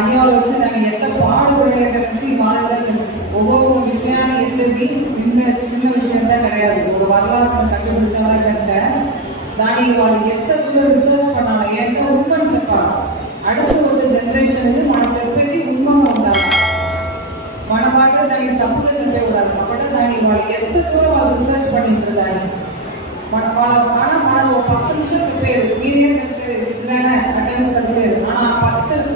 అయ్యోళ్ళు వచ్చి నన్ను ఎంత పాడుపడే కలిసి మానవులు కలిసి ఒక్కొక్క విషయాన్ని ఎత్తుది చిన్న విషయంగా கிடையாது. ஒரு வரலாற்றை கண்டுபிடிச்சாலே கண்ட దానికి వాళ్ళు ఎంత దూరం రీసెర్చ్ பண்ணாలి, ఎంత ఉమ్మని చెప్పాలి, அடுத்து వచ్చే జనరేషన్ మన చెప్పేది ఉమ్మగా ఉండాలి, మన మాట దానికి తప్పుగా చెప్పకూడదు. కాబట్టి దానికి వాళ్ళు ఎంత దూరం వాళ్ళు రీసెర్చ్ பண்ணிட்டு దాన్ని మనం ఒక 10 నిమిషాలు చెప్పేది మీరేం కలిసేది ఇట్లానే అటెండెన్స్ కలిసేది.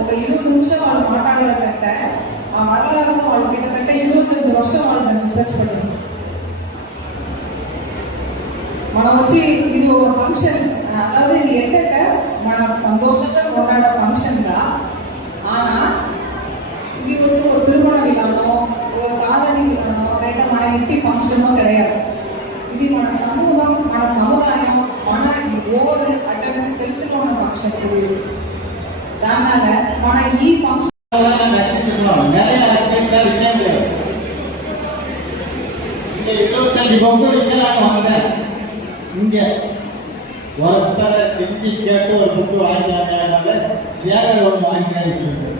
ఒక 20 నిమిషాలు వాళ్ళు మాట్లాడాలంటే ఆ வரலாறுతో వాళ్ళు கிட்டத்தட்ட 25 வருஷம் వాళ్ళు దాన్ని రీసెర్చ్ பண்ணணும். మనం వచ్చి ఇది ఒక ఫంక్షన్, அதாவது இது என்னட்ட మన సంతోషంగా కొన్నాడ ఫంక్షన్గా ఆనా ఇది వచ్చి ఒక திருமண విధానో ఒక కాదని విధానో లేక మన ఇంటి ఫంక్షనో கிடையாது. ఇది మన సమూహం, మన సముదాయం, మన ఓవర్ అటెండెన్స్ తెలిసిన ఉన్న ఫంక్షన్ ఇది. దానివల్ల మన ఈ ఫంక్షన్ இங்கே ஒருத்தரை கெஞ்சி கேட்டு ஒரு புக்கு வாங்கினாங்க, சேகர் ஒன்று வாங்கினாங்க.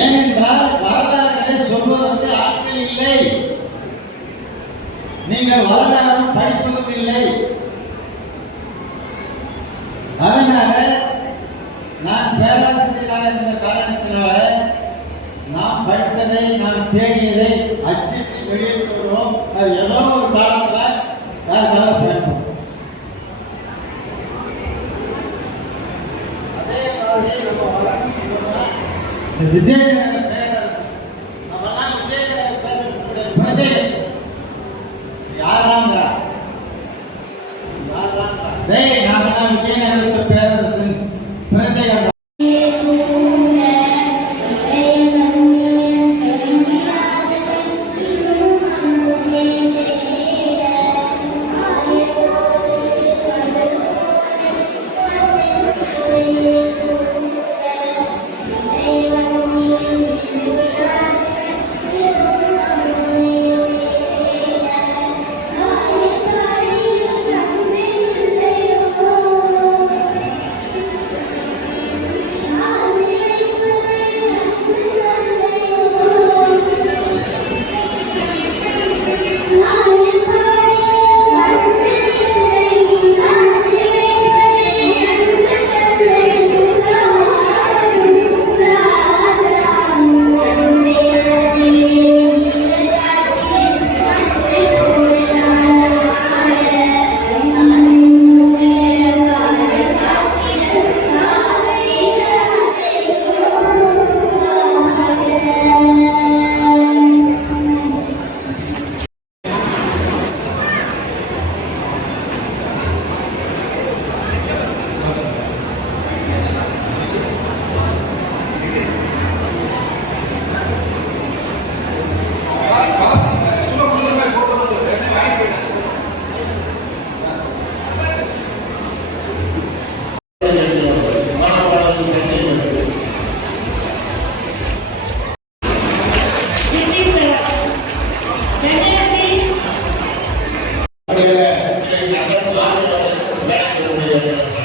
ஏனென்றால் வரலாறுகளை சொல்வதற்கு ஆட்கள் இல்லை, நீங்கள் வரலாறு படிப்பதும் இல்லை. அதனால நான் பேராசிரியராக இருந்த காரணத்தினால நாம் படித்ததை நாம் தேடியதை அச்சிட்டு வெளியிட்டுள்ளோம். அது ஏதோ ஒரு காலத்தில் யாருக்காக பயன்படும். அதே மாதிரி நம்ம விஜயநகர பேரரசு, நம்மெல்லாம் விஜயநகர பேரரசுடைய பிரஜை யாராங்கிறா? நாங்கெல்லாம் விஜயநகரத்து பேரரசின் பிரஜைகள். Gracias.